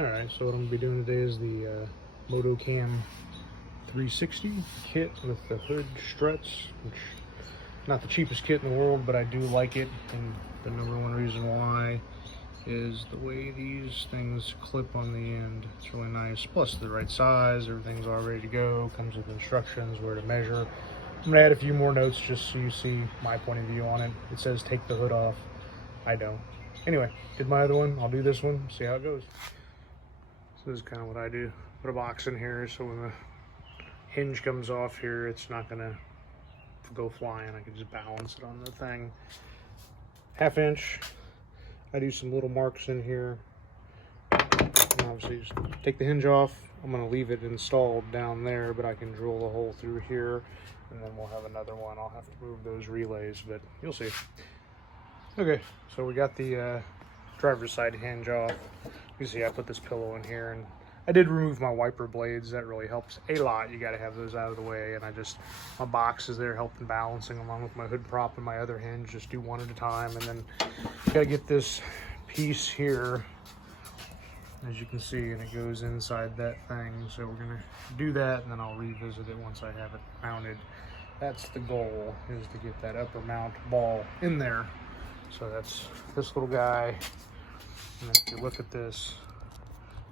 Alright, so what I'm going to be doing today is the motocam 360 kit with the hood struts, which not the cheapest kit in the world, but I do like it, and the number one reason why is the way these things clip on the end. It's really nice, plus the right size, everything's all ready to go, comes with instructions where to measure. I'm going to add a few more notes just so you see my point of view on it. It says take the hood off, I don't. Anyway, did my other one, I'll do this one, see how it goes. So this is kind of what I do. Put a box in here so when the hinge comes off here, it's not gonna go flying. I can just balance it on the thing. 1/2 inch. I do some little marks in here. And obviously just take the hinge off. I'm gonna leave it installed down there, but I can drill the hole through here, and then we'll have another one. I'll have to move those relays, but you'll see. Okay, so we got the driver's side hinge off. You see I put this pillow in here, and I did remove my wiper blades. That really helps a lot. You got to have those out of the way, and my box is there helping balancing along with my hood prop and my other hinge. Just do one at a time, and then got to get this piece here, as you can see, and it goes inside that thing. So we're gonna do that, and then I'll revisit it once I have it mounted. That's the goal, is to get that upper mount ball in there. So that's this little guy. And then if you look at this,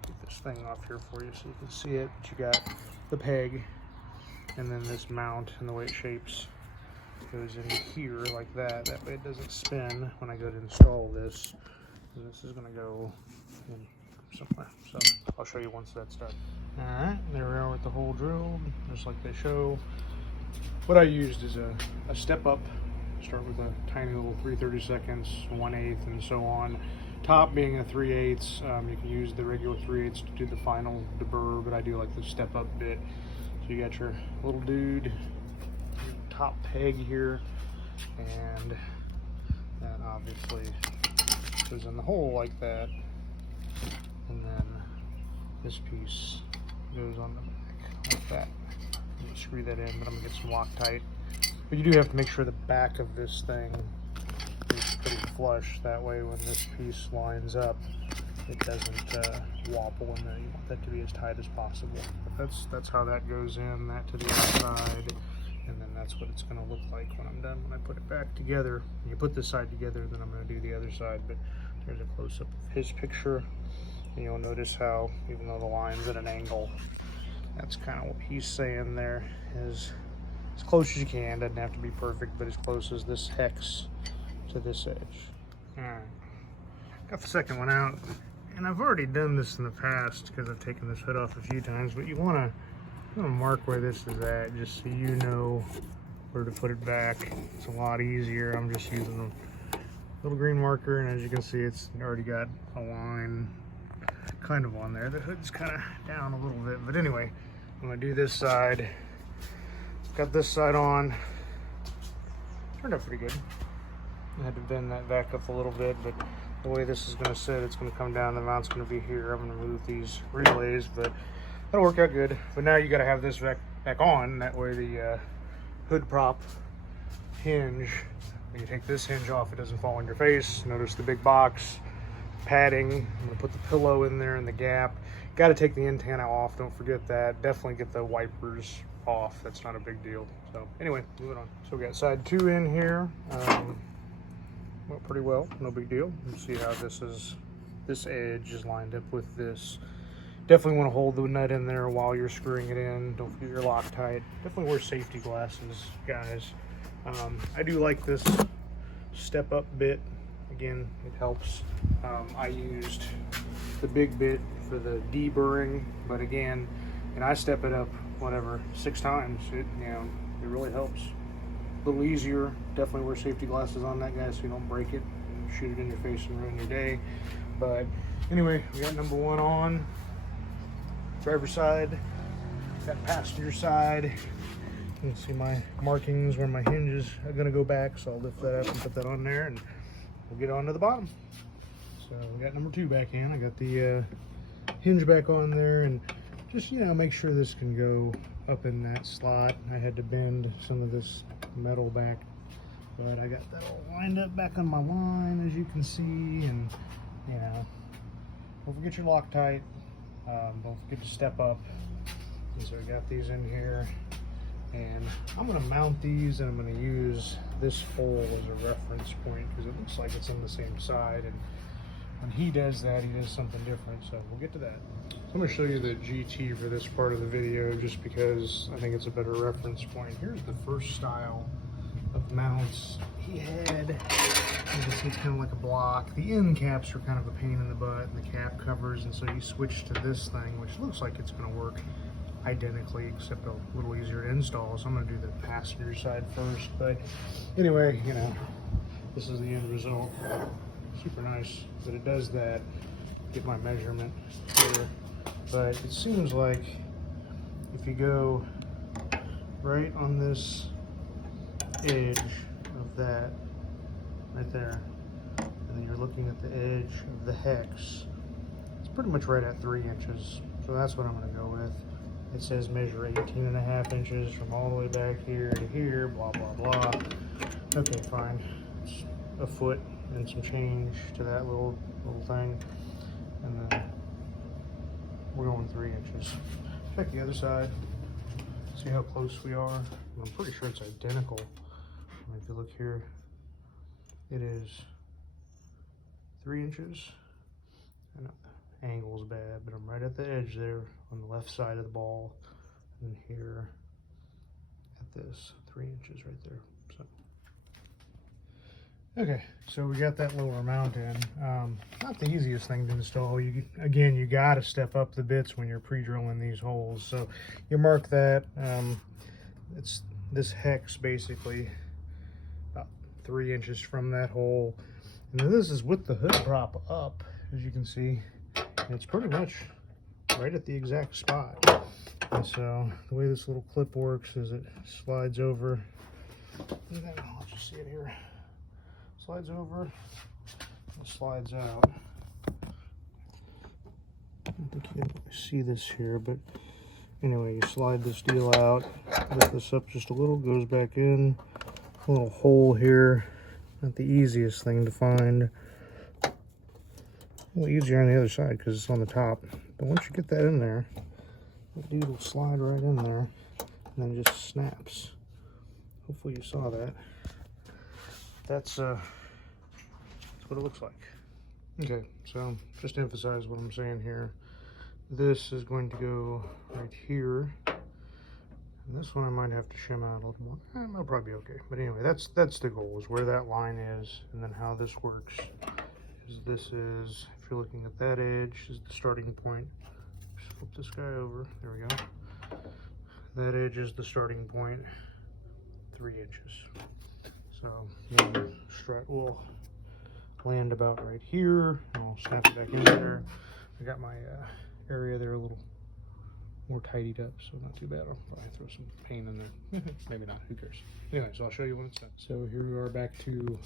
get this thing off here for you so you can see it. But you got the peg, and then this mount and the way it shapes goes in here like that. That way it doesn't spin when I go to install this. And this is gonna go in somewhere. So I'll show you once that's done. All right, there we are with the hole drilled, just like they show. What I used is a step up. Start with a tiny little 3/32, 1/8, and so on. Top being a 3/8. You can use the regular 3/8 to do the final deburr, but I do like the step up bit. So you got your little dude, your top peg here, and that obviously goes in the hole like that. And then this piece goes on the back like that. I'm gonna screw that in, but I'm gonna get some Loctite. But you do have to make sure the back of this thing is pretty flush. That way when this piece lines up, it doesn't wobble in there. You want that to be as tight as possible. But that's how that goes in, that to the other side. And then that's what it's gonna look like when I'm done, when I put it back together. When you put this side together, then I'm gonna do the other side. But there's a close-up of his picture. And you'll notice how, even though the line's at an angle, that's kind of what he's saying there, is as close as you can. Doesn't have to be perfect, but as close as this hex to this edge. All right, got the second one out, and I've already done this in the past because I've taken this hood off a few times, but you want to mark where this is at, just so you know where to put it back. It's a lot easier. I'm just using a little green marker, and as you can see, it's already got a line kind of on there. The hood's kind of down a little bit, but anyway, I'm gonna do this side. Got this side on. Turned out pretty good. I had to bend that back up a little bit, but the way this is going to sit, it's going to come down. The mount's going to be here. I'm going to move these relays, but that'll work out good. But now you got to have this back on. That way the hood prop hinge, when you take this hinge off, it doesn't fall on your face. Notice the big box padding. I'm going to put the pillow in there in the gap. Got to take the antenna off. Don't forget that. Definitely get the wipers off. That's not a big deal. So anyway, moving on. So we got side 2 in here. Went pretty well. No big deal. Let's see how this edge is lined up with this. Definitely want to hold the nut in there while you're screwing it in. Don't forget your Loctite. Definitely wear safety glasses, guys. I do like this step up bit. Again, it helps. I used the big bit for the deburring, but again, and I step it up whatever 6 times. It really helps. A little easier. Definitely wear safety glasses on that, guy, so you don't break it and shoot it in your face and ruin your day. But anyway, we got number 1 on. Driver's side. Got passenger side. You can see my markings where my hinges are going to go back, so I'll lift that up and put that on there, and we'll get on to the bottom. So we got number 2 back in. I got the hinge back on there, and just, make sure this can go up in that slot. I had to bend some of this metal back, but I got that all lined up back on my line, as you can see. And don't forget your Loctite. Don't forget to step up. And so I got these in here, and I'm going to mount these, and I'm going to use this hole as a reference point because it looks like it's on the same side, and when he does that, he does something different, so we'll get to that. So I'm going to show you the GT for this part of the video just because I think it's a better reference point. Here's the first style of mounts he had. This is kind of like a block. The end caps are kind of a pain in the butt, and the cap covers, and so he switched to this thing, which looks like it's going to work identically, except a little easier to install. So I'm going to do the passenger side first, but anyway, you know, this is the end result. Super nice that it does that. Get my measurement here, but it seems like if you go right on this edge of that right there, and then you're looking at the edge of the hex, it's pretty much right at 3 inches. So that's what I'm going to go with. It says measure 18.5 inches from all the way back here to here, blah blah blah. Okay, fine. It's a foot and some change to that little thing, and then we're going 3 inches. Check the other side, see how close we are. I'm pretty sure it's identical. I mean, if you look here, it is 3 inches. I know the angle's bad, but I'm right at the edge there on the left side of the ball, and here at this 3 inches right there. So okay, so we got that lower mount in. Not the easiest thing to install. Again, you got to step up the bits when you're pre-drilling these holes. So you mark that. It's this hex basically about 3 inches from that hole. And then this is with the hood prop up, as you can see. And it's pretty much right at the exact spot. And so the way this little clip works is it slides over. And then I'll let you see it here. Slides over and slides out. I don't think you can see this here, but anyway, you slide this deal out, lift this up just a little, goes back in. A little hole here, not the easiest thing to find. A little easier on the other side because it's on the top. But once you get that in there, that dude will slide right in there and then it just snaps. Hopefully you saw that. That's what it looks like. Okay, so just to emphasize what I'm saying here, this is going to go right here, and this one I might have to shim out a little more. It'll probably be okay, but anyway, that's the goal, is where that line is, and then how this works is this is, if you're looking at that edge, is the starting point. Just flip this guy over, there we go. That edge is the starting point, 3 inches. So the strut will land about right here, and I'll snap it back in there. I got my area there a little more tidied up, so not too bad. I'll probably throw some paint in there. Maybe not, who cares? Anyway, so I'll show you when it's done. So here we are back to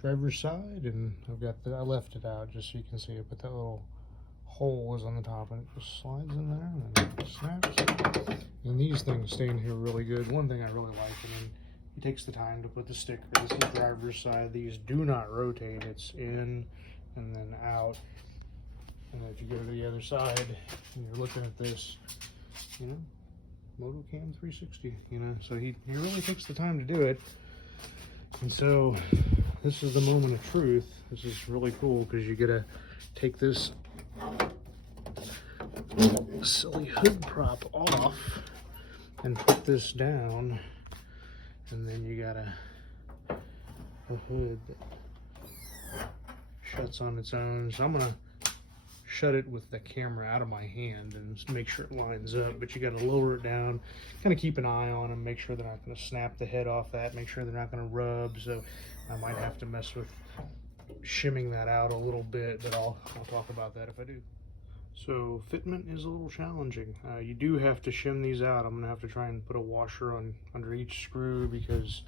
driver's side, and I've got I left it out just so you can see it, but that little hole is on the top, and it just slides in there, and then it snaps. And these things stay in here really good. One thing I really like, I mean, he takes the time to put the sticker. This is driver's side. These do not rotate. It's in and then out. And if you go to the other side and you're looking at this, you know, motocam 360, you know, so he really takes the time to do it. And so this is the moment of truth. This is really cool because you get to take this silly hood prop off and put this down, and then you got a hood that shuts on its own. So I'm gonna shut it with the camera out of my hand and make sure it lines up, but you got to lower it down, kind of keep an eye on them, make sure they're not going to snap the head off that, make sure they're not going to rub. So I might have to mess with shimming that out a little bit, but I'll talk about that if I do. So fitment is a little challenging. You do have to shim these out. I'm gonna have to try and put a washer on under each screw because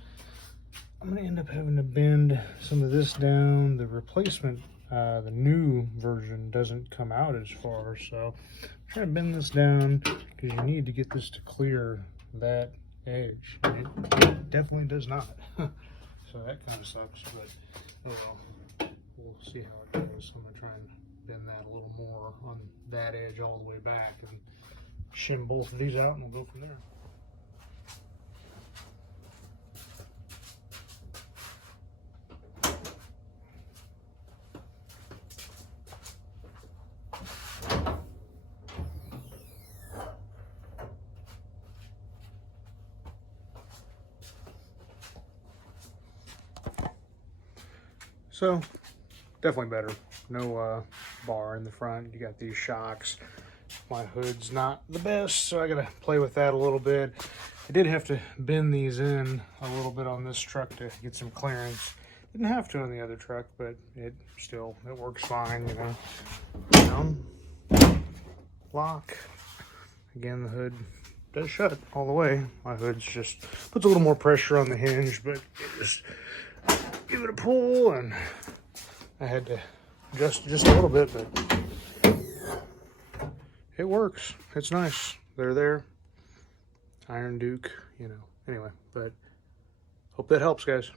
I'm gonna end up having to bend some of this down. The replacement, the new version, doesn't come out as far, so I'm trying to bend this down because you need to get this to clear that edge. And it definitely does not. So that kind of sucks, but oh well. We'll see how it goes. I'm gonna try and bend that a little more on that edge all the way back, and shim both of these out, and we'll go from there. So, definitely better. No bar in the front. You got these shocks. My hood's not the best, so I gotta play with that a little bit. I did have to bend these in a little bit on this truck to get some clearance. Didn't have to on the other truck, but it works fine, you know. Lock. Again, the hood does shut all the way. My hood's just puts a little more pressure on the hinge, but it just give it a pull, and I had to adjust just a little bit, but it works. It's nice. They're there. Iron Duke, you know. Anyway, but hope that helps, guys.